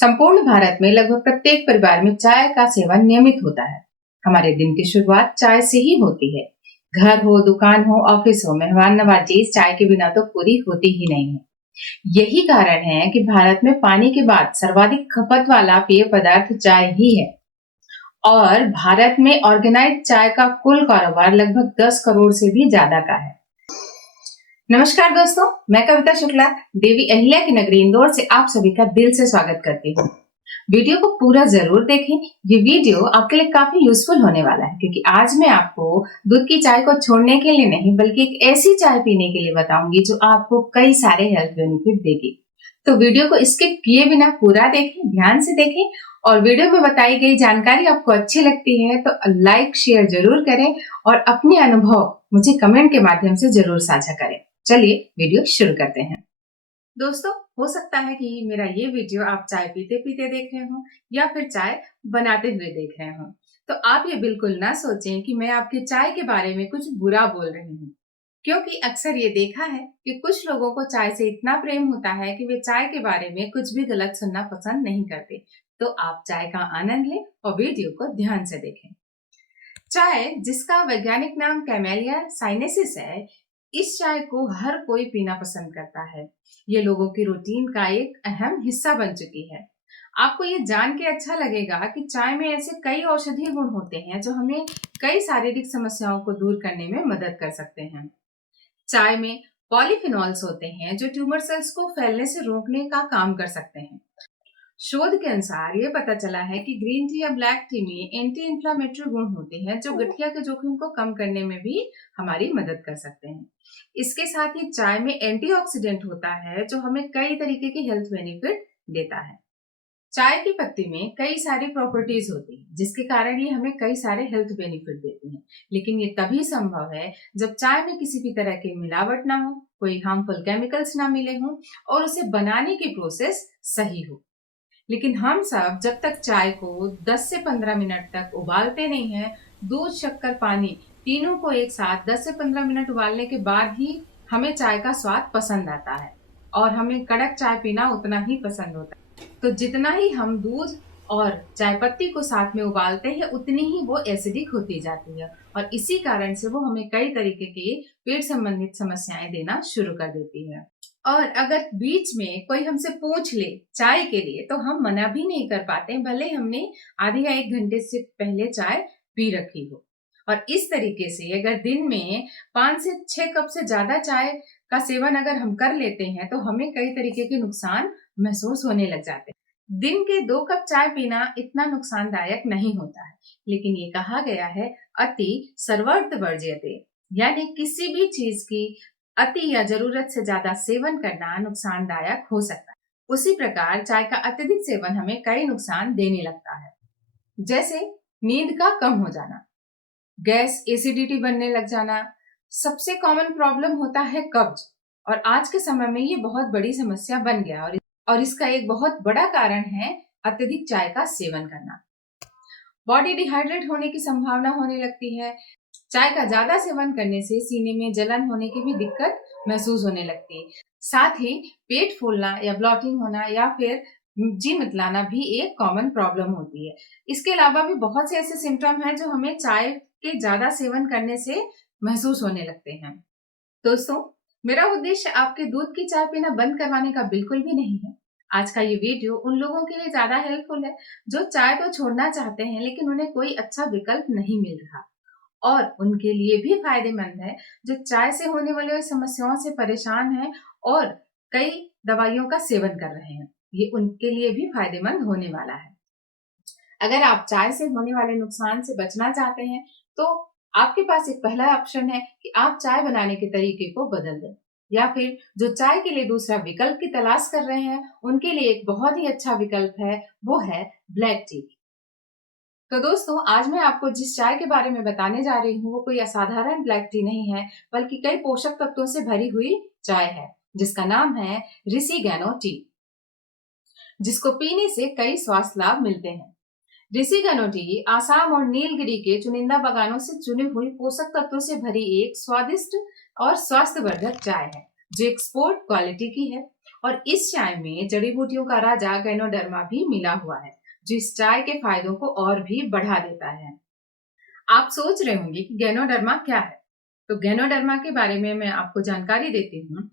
संपूर्ण भारत में लगभग प्रत्येक परिवार में चाय का सेवन नियमित होता है। हमारे दिन की शुरुआत चाय से ही होती है। घर हो, दुकान हो, ऑफिस हो, मेहमान नवाजी चाय के बिना तो पूरी होती ही नहीं है। यही कारण है कि भारत में पानी के बाद सर्वाधिक खपत वाला पेय पदार्थ चाय ही है और भारत में ऑर्गेनाइज्ड चाय का कुल कारोबार लगभग 10 करोड़ से भी ज्यादा का है। नमस्कार दोस्तों, मैं कविता शुक्ला देवी अहिल्या की नगरी इंदौर से आप सभी का दिल से स्वागत करती हूँ। वीडियो को पूरा जरूर देखें। ये वीडियो आपके लिए काफी यूजफुल होने वाला है क्योंकि आज मैं आपको दूध की चाय को छोड़ने के लिए नहीं बल्कि एक ऐसी चाय पीने के लिए बताऊंगी जो आपको कई सारे हेल्थ बेनिफिट देगी। तो वीडियो को स्किप किए बिना पूरा देखें, ध्यान से देखें और वीडियो में बताई गई जानकारी आपको अच्छी लगती है तो लाइक शेयर जरूर करें और अपने अनुभव मुझे कमेंट के माध्यम से जरूर साझा करें। चलिए वीडियो शुरू करते हैं। दोस्तों, हो सकता है कि मेरा ये वीडियो आप चाय पीते पीते देख रहे हो या फिर चाय बनाते हुए देख रहे हो, तो आप ये बिल्कुल ना सोचें कि मैं आपके चाय के बारे में कुछ बुरा बोल रही हूँ, क्योंकि अक्सर ये देखा है कि कुछ लोगों को चाय से इतना प्रेम होता है कि वे चाय के बारे में कुछ भी गलत सुनना पसंद नहीं करते। तो आप चाय का आनंद लें और वीडियो को ध्यान से देखें। चाय, जिसका वैज्ञानिक नाम कैमेलिया साइनेसिस है, इस चाय को हर कोई पीना पसंद करता है। ये लोगों की रूटीन का एक अहम हिस्सा बन चुकी है। आपको ये जान के अच्छा लगेगा कि चाय में ऐसे कई औषधीय गुण होते हैं जो हमें कई शारीरिक समस्याओं को दूर करने में मदद कर सकते हैं। चाय में पॉलीफिनॉल्स होते हैं जो ट्यूमर सेल्स को फैलने से रोकने का काम कर सकते हैं। शोध के अनुसार ये पता चला है कि ग्रीन टी या ब्लैक टी में एंटी इंफ्लेमेटरी गुण होते हैं जो गठिया के जोखिम को कम करने में भी हमारी मदद कर सकते हैं। इसके साथ ही चाय में एंटीऑक्सीडेंट होता है जो हमें कई तरीके के हेल्थ बेनिफिट देता है। चाय की पत्ती में कई सारी प्रॉपर्टीज होती है जिसके कारण ये हमें कई सारे हेल्थ बेनिफिट देती हैं, लेकिन ये तभी संभव है जब चाय में किसी भी तरह की मिलावट ना हो, कोई हार्मफुल केमिकल्स ना मिले हों और उसे बनाने की प्रोसेस सही हो। लेकिन हम सब जब तक चाय को 10 से 15 मिनट तक उबालते नहीं हैं, दूध, शक्कर, पानी तीनों को एक साथ 10 से 15 मिनट उबालने के बाद ही हमें चाय का स्वाद पसंद आता है और हमें कड़क चाय पीना उतना ही पसंद होता है। तो जितना ही हम दूध और चाय पत्ती को साथ में उबालते हैं उतनी ही वो एसिडिक होती जाती है और इसी कारण से वो हमें कई तरीके की पेट संबंधित समस्याएं देना शुरू कर देती है। और अगर बीच में कोई हमसे पूछ ले चाय के लिए तो हम मना भी नहीं कर पाते, भले हमने आधे या 1 घंटे से पहले चाय पी रखी हो। और इस तरीके से अगर दिन में 5 से 6 कप से ज्यादा चाय का सेवन अगर हम कर लेते हैं तो हमें कई तरीके के नुकसान महसूस होने लग जाते हैं। दिन के 2 कप चाय पीना इतना नुकसानदायक नहीं होता है, लेकिन ये कहा गया है अति सर्वत्र वर्ज्यते, यानी किसी भी चीज की अति या जरूरत से ज्यादा सेवन करना नुकसानदायक हो सकता है। उसी प्रकार चाय का अत्यधिक सेवन हमें कई नुकसान देने लगता है, जैसे नींद का कम हो जाना, गैस एसिडिटी बनने लग जाना। सबसे कॉमन प्रॉब्लम होता है कब्ज और आज के समय में ये बहुत बड़ी समस्या बन गया और इसका एक बहुत बड़ा कारण है अत्यधिक चाय का सेवन करना। बॉडी डिहाइड्रेट होने की संभावना होने लगती है। चाय का ज्यादा सेवन करने से सीने में जलन होने की भी दिक्कत महसूस होने लगती है। साथ ही पेट फूलना या ब्लॉटिंग होना या फिर जी मितलाना भी एक कॉमन प्रॉब्लम होती है। इसके अलावा भी बहुत से ऐसे सिम्टम हैं जो हमें चाय के ज्यादा सेवन करने से महसूस होने लगते हैं। दोस्तों, मेरा उद्देश्य आपके दूध की चाय पीना बंद करवाने का बिल्कुल भी नहीं है। आज का ये वीडियो उन लोगों के लिए ज्यादा हेल्पफुल है जो चाय तो छोड़ना चाहते हैं लेकिन उन्हें कोई अच्छा विकल्प नहीं मिल रहा, और उनके लिए भी फायदेमंद है जो चाय से होने वाली समस्याओं से परेशान हैं और कई दवाइयों का सेवन कर रहे हैं। ये उनके लिए भी फायदेमंद होने वाला है। अगर आप चाय से होने वाले नुकसान से बचना चाहते हैं तो आपके पास एक पहला ऑप्शन है कि आप चाय बनाने के तरीके को बदल दें, या फिर जो चाय के लिए दूसरा विकल्प की तलाश कर रहे हैं उनके लिए एक बहुत ही अच्छा विकल्प है, वो है ब्लैक टी। तो दोस्तों, आज मैं आपको जिस चाय के बारे में बताने जा रही हूँ वो कोई असाधारण ब्लैक टी नहीं है बल्कि कई पोषक तत्वों से भरी हुई चाय है जिसका नाम है रिसीगैनो टी, जिसको पीने से कई स्वास्थ्य लाभ मिलते हैं। रिसीगैनो टी आसाम और नीलगिरी के चुनिंदा बागानों से चुनी हुई पोषक तत्वों से भरी एक स्वादिष्ट और स्वास्थ्यवर्धक चाय है जो एक्सपोर्ट क्वालिटी की है और इस चाय में जड़ी बूटियों का राजा गैनोडर्मा भी मिला हुआ है, जो इस चाय के फायदों को और भी बढ़ा देता है। आप सोच रहे होंगे कि गैनोडर्मा क्या है, तो गैनोडर्मा के बारे में मैं आपको जानकारी देती हूँ।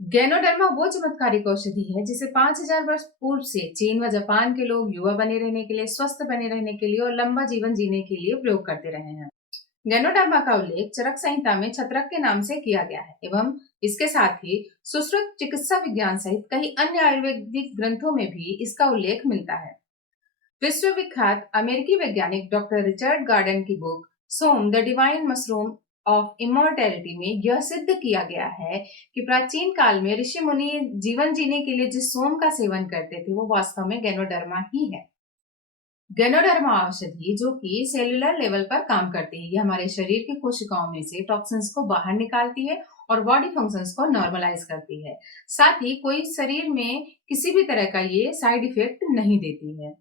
गैनोडर्मा वो चमत्कारिक औषधि है जिसे 5000 वर्ष पूर्व से चीन व जापान के लोग युवा बने रहने के लिए, स्वस्थ बने रहने के लिए और लंबा जीवन जीने के लिए प्रयोग करते रहे हैं। गैनोडर्मा का उल्लेख चरक संहिता में छत्रक के नाम से किया गया है एवं इसके साथ ही सुश्रुत चिकित्सा विज्ञान सहित कई अन्य आयुर्वेदिक ग्रंथों में भी इसका उल्लेख मिलता है। विश्वविख्यात अमेरिकी वैज्ञानिक डॉक्टर रिचर्ड गार्डन की book Soma the divine mushroom of immortality में यह सिद्ध किया गया है कि प्राचीन काल में ऋषि मुनि जीवन जीने के लिए जिस सोम का सेवन करते थे वो वास्तव में गैनोडर्मा ही है। गैनोडर्मा औषधि जो कि सेलुलर लेवल पर काम करती है, ये हमारे शरीर की कोशिकाओं में से टॉक्सिन्स को बाहर निकालती है और बॉडी फंक्शंस को नॉर्मलाइज करती है। साथ ही कोई शरीर में किसी भी तरह का ये साइड इफेक्ट नहीं देती है।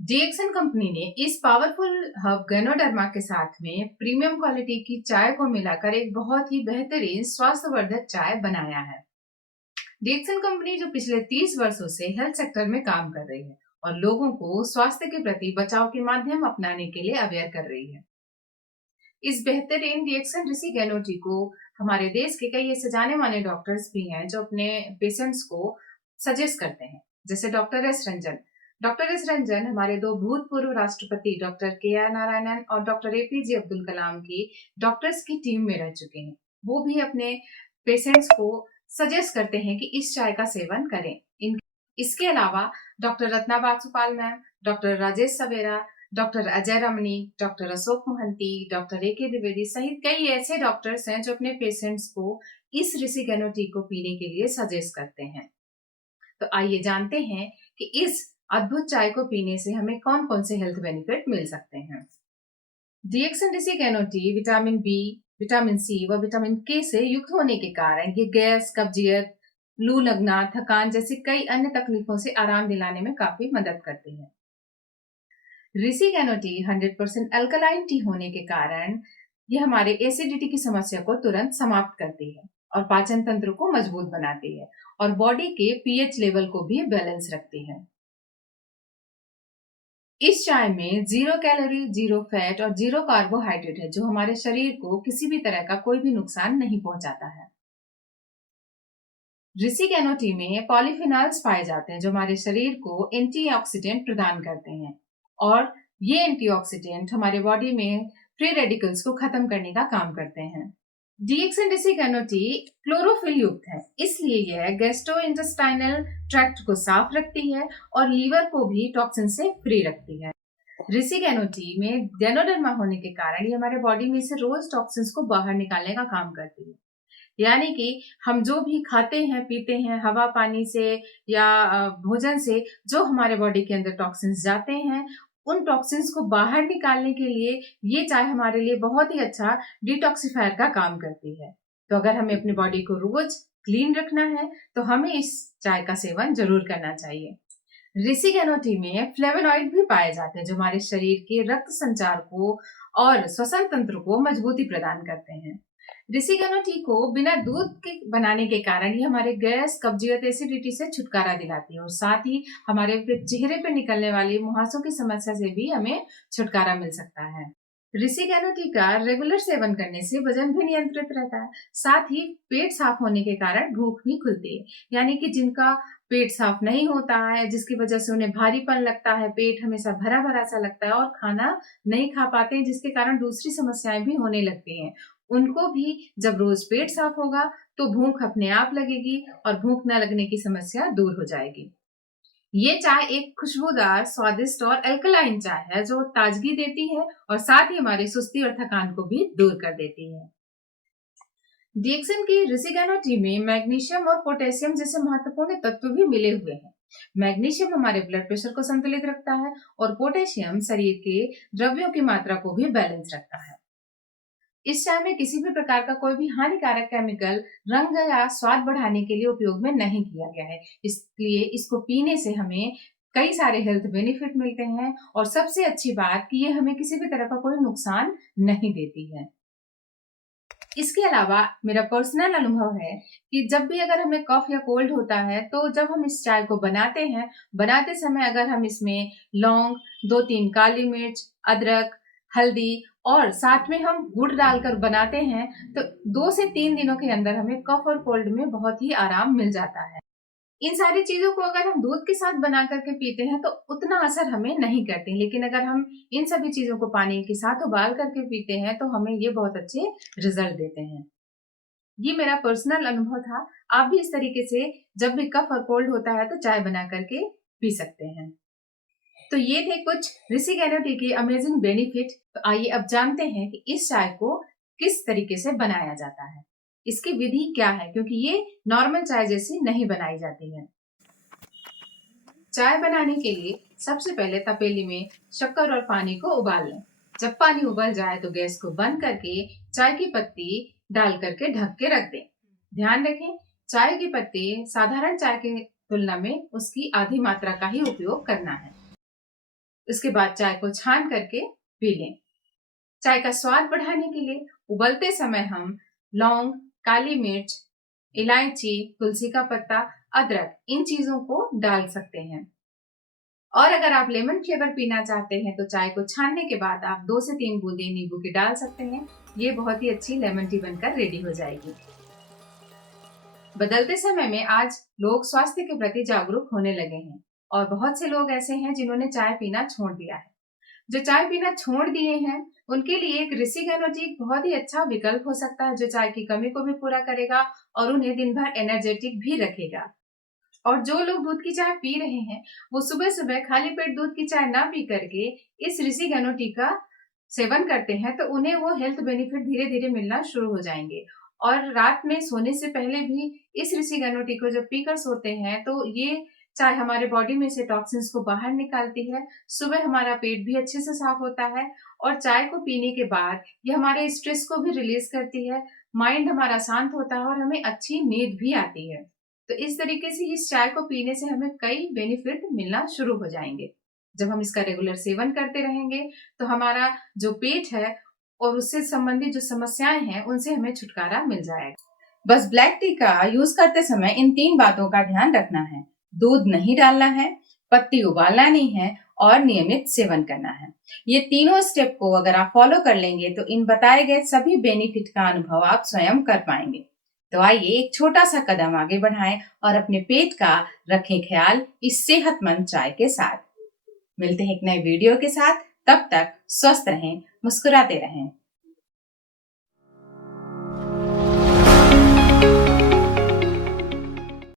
डीएक्सन कंपनी ने इस पावरफुल हर्ब गैनोडर्मा के साथ में प्रीमियम क्वालिटी की चाय को मिलाकर एक बहुत ही बेहतरीन स्वास्थ्यवर्धक चाय बनाया है। डीएक्सन कंपनी जो पिछले 30 वर्षों से हेल्थ सेक्टर में काम कर रही है और लोगों को स्वास्थ्य के प्रति बचाव के माध्यम अपनाने के लिए अवेयर कर रही है। इस बेहतरीन डीएक्सन ऋषि गैनो टी को हमारे देश के कई ऐसे जाने माने डॉक्टर्स भी हैं जो अपने पेशेंट्स को सजेस्ट करते हैं, जैसे doctor S Ranjan. Doctor S Ranjan हमारे 2 भूतपूर्व राष्ट्रपति डॉक्टर के आर नारायणन और डॉक्टर एपीजे अब्दुल कलाम की डॉक्टर्स की टीम में रह चुके हैं। वो भी अपने पेशेंट्स को सजेस्ट करते हैं कि इस चाय का सेवन करें। इसके अलावा doctor Ratna Basupal ma'am, doctor Rajesh Savera, doctor Ajay Ramani, doctor Ashok Mohanty, doctor A K Dwivedi सहित कई ऐसे डॉक्टर्स हैं जो अपने पेशेंट्स को इस ऋषि गैनो टी को पीने के लिए सजेस्ट करते हैं। तो आइए जानते हैं कि इस अद्भुत चाय को पीने से हमें कौन कौन से हेल्थ बेनिफिट मिल सकते हैं। डीएक्सन ऋषि गैनो टी विटामिन बी, विटामिन सी व विटामिन के से युक्त होने के कारण ये गैस, कब्जियत, लू लगना, थकान जैसी कई अन्य तकलीफों से आराम दिलाने में काफी मदद करती है। ऋषि गैनो टी 100% अल्कलाइन टी होने के कारण ये हमारे एसिडिटी की समस्या को तुरंत समाप्त करती है और पाचन तंत्र को मजबूत बनाती है और बॉडी के पीएच लेवल को भी बैलेंस रखती है। इस चाय में 0 कैलोरी, 0 फैट और 0 कार्बोहाइड्रेट है जो हमारे शरीर को किसी भी तरह का कोई भी नुकसान नहीं पहुंचाता है। ऋषि गैनो टी में पॉलीफिनॉल्स पाए जाते हैं जो हमारे शरीर को एंटीऑक्सीडेंट प्रदान करते हैं और ये एंटीऑक्सीडेंट हमारे बॉडी में फ्री रेडिकल्स को खत्म करने का काम करते हैं। डीएक्सन ऋषि गैनो टी क्लोरोफिल युक्त है, इसलिए यह गैस्ट्रोइंटेस्टाइनल ट्रैक्ट को साफ रखती है और लीवर को भी टॉक्सिन से फ्री रखती है। ऋषि गैनो टी में गैनोडर्मा होने के कारण ये हमारे बॉडी में से रोज टॉक्सिन्स को बाहर निकालने का काम करती है। यानी कि हम जो भी खाते हैं, पीते हैं, हवा पानी से या भोजन से जो हमारे बॉडी के अंदर टॉक्सिन्स जाते हैं, उन टॉक्सिन्स को बाहर निकालने के लिए ये चाय हमारे लिए बहुत ही अच्छा डिटॉक्सिफायर का काम करती है। तो अगर हमें अपनी बॉडी को रोज क्लीन रखना है तो हमें इस चाय का सेवन जरूर करना चाहिए। ऋषि गैनो टी में फ्लेवोनॉइड भी पाए जाते हैं जो हमारे शरीर के रक्त संचार को और श्वसन तंत्र को मजबूती प्रदान करते हैं। ऋषि गैनो टी को बिना दूध के बनाने के कारण ये हमारे गैस, कब्जियत, एसिडिटी से छुटकारा दिलाती है और साथ ही हमारे चेहरे पे निकलने वाली मुहासों की समस्या से भी हमें छुटकारा मिल सकता है। ऋषि गैनो टी का रेगुलर सेवन करने से वजन भी नियंत्रित रहता है, साथ ही पेट साफ होने के कारण भूख भी खुलती है। यानी कि जिनका पेट साफ नहीं होता है, जिसकी वजह से उन्हें भारीपन लगता है, पेट हमेशा भरा भरा सा लगता है और खाना नहीं खा पाते हैं, जिसके कारण दूसरी समस्याएं भी होने लगती हैं, उनको भी जब रोज पेट साफ होगा तो भूख अपने आप लगेगी और भूख न लगने की समस्या दूर हो जाएगी। ये चाय एक खुशबूदार, स्वादिष्ट और अल्कलाइन चाय है जो ताजगी देती है और साथ ही हमारी सुस्ती और थकान को भी दूर कर देती है। डीएक्सन की ऋषि गैनो टी में मैग्नीशियम और पोटेशियम जैसे महत्वपूर्ण तत्व भी मिले हुए हैं। मैग्नीशियम हमारे ब्लड प्रेशर को संतुलित रखता है और पोटेशियम शरीर के द्रव्यों की मात्रा को भी बैलेंस रखता है। इस चाय में किसी भी प्रकार का कोई भी हानिकारक केमिकल रंग या स्वाद बढ़ाने के लिए उपयोग में नहीं किया गया है, इसलिए इसको पीने से हमें कई सारे हेल्थ बेनिफिट मिलते हैं और सबसे अच्छी बात कि ये हमें किसी भी तरह का कोई नुकसान नहीं देती है। इसके अलावा मेरा पर्सनल अनुभव है कि जब भी अगर हमें कफ या कोल्ड होता है तो जब हम इस चाय को बनाते हैं, बनाते समय अगर हम इसमें लौंग, 2-3 काली मिर्च, अदरक, हल्दी और साथ में हम गुड़ डालकर बनाते हैं तो 2 से 3 दिनों के अंदर हमें कफ और कोल्ड में बहुत ही आराम मिल जाता है। इन सारी चीजों को अगर हम दूध के साथ बना करके पीते हैं तो उतना असर हमें नहीं करते, लेकिन अगर हम इन सभी चीजों को पानी के साथ उबाल करके पीते हैं तो हमें ये बहुत अच्छे रिजल्ट देते हैं। ये मेरा पर्सनल अनुभव था। आप भी इस तरीके से जब भी कफ और कोल्ड होता है तो चाय बना करके पी सकते हैं। तो ये थे कुछ ऋषि गैनो टी के अमेजिंग बेनिफिट। तो आइए अब जानते हैं कि इस चाय को किस तरीके से बनाया जाता है, इसकी विधि क्या है, क्योंकि ये नॉर्मल चाय जैसी नहीं बनाई जाती है। चाय बनाने के लिए सबसे पहले तपेली में शक्कर और पानी को उबाल लें। जब पानी उबल जाए तो गैस को बंद करके चाय की पत्ती डाल करके ढक के रख दें। ध्यान रखें, चाय की पत्ती साधारण चाय की तुलना में उसकी आधी मात्रा का ही उपयोग करना है। उसके बाद चाय को छान करके पी लें। चाय का स्वाद बढ़ाने के लिए उबलते समय हम लौंग, काली मिर्च, इलायची, तुलसी का पत्ता, अदरक इन चीजों को डाल सकते हैं। और अगर आप लेमन फ्लेवर पीना चाहते हैं तो चाय को छानने के बाद आप 2 से 3 बूंदे नींबू की डाल सकते हैं। ये बहुत ही अच्छी लेमन टी बनकर रेडी हो जाएगी। बदलते समय में आज लोग स्वास्थ्य के प्रति जागरूक होने लगे हैं और बहुत से लोग ऐसे हैं जिन्होंने चाय पीना छोड़ दिया है। जो चाय पीना छोड़ दिए हैं उनके लिए एक ऋषि गैनो टी एक बहुत ही अच्छा विकल्प हो सकता है, जो चाय की कमी को भी पूरा करेगा और उन्हें दिन भर एनर्जेटिक भी रखेगा। और जो लोग दूध की चाय पी रहे हैं वो सुबह सुबह खाली पेट दूध की चाय ना पी करके इस ऋषि गैनो टी का सेवन करते हैं तो उन्हें वो हेल्थ बेनिफिट धीरे धीरे मिलना शुरू हो जाएंगे। और रात में सोने से पहले भी इस ऋषि गैनो टी को जब पीकर सोते हैं तो ये चाय हमारे बॉडी में से टॉक्सिन्स को बाहर निकालती है। सुबह हमारा पेट भी अच्छे से साफ होता है और चाय को पीने के बाद ये हमारे स्ट्रेस को भी रिलीज करती है। माइंड हमारा शांत होता है और हमें अच्छी नींद भी आती है। तो इस तरीके से इस चाय को पीने से हमें कई बेनिफिट मिलना शुरू हो जाएंगे। जब हम इसका रेगुलर सेवन करते रहेंगे तो हमारा जो पेट है और उससे संबंधित जो समस्याएं हैं उनसे हमें छुटकारा मिल जाएगा। बस ब्लैक टी का यूज करते समय इन 3 बातों का ध्यान रखना है। दूध नहीं डालना है, पत्ती उबालना नहीं है और नियमित सेवन करना है। ये तीनों स्टेप को अगर आप फॉलो कर लेंगे तो इन बताए गए सभी बेनिफिट का अनुभव आप स्वयं कर पाएंगे। तो आइए एक छोटा सा कदम आगे बढ़ाएं और अपने पेट का रखें ख्याल इस सेहतमंद चाय के साथ। मिलते हैं एक नए वीडियो के साथ, तब तक स्वस्थ रहें, मुस्कुराते रहें।